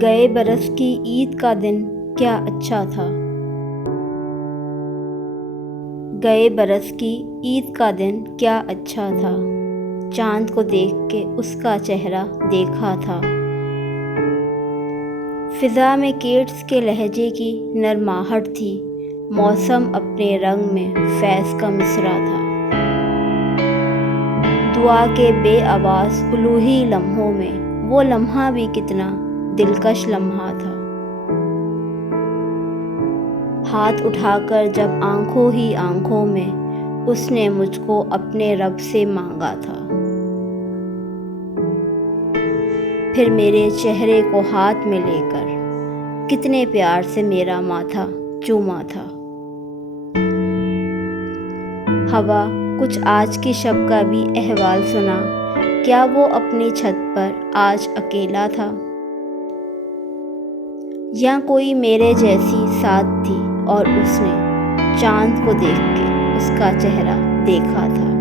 गए बरस की ईद का दिन क्या अच्छा था। गए बरस की ईद का दिन क्या अच्छा था। चांद को देख के उसका चेहरा देखा था। फिजा में केट्स के लहजे की नरमाहट थी। मौसम अपने रंग में फैज़ का मिसरा था। दुआ के बेआवाज़ उलूही लम्हों में वो लम्हा भी कितना दिलकश लम्हा था। हाथ उठाकर जब आंखों ही आंखों में उसने मुझको अपने रब से मांगा था। फिर मेरे चेहरे को हाथ में लेकर कितने प्यार से मेरा माथा चूमा था। हवा कुछ आज की शब का भी अहवाल सुना। क्या वो अपनी छत पर आज अकेला था, या कोई मेरे जैसी साथ थी और उसने चांद को देख के उसका चेहरा देखा था।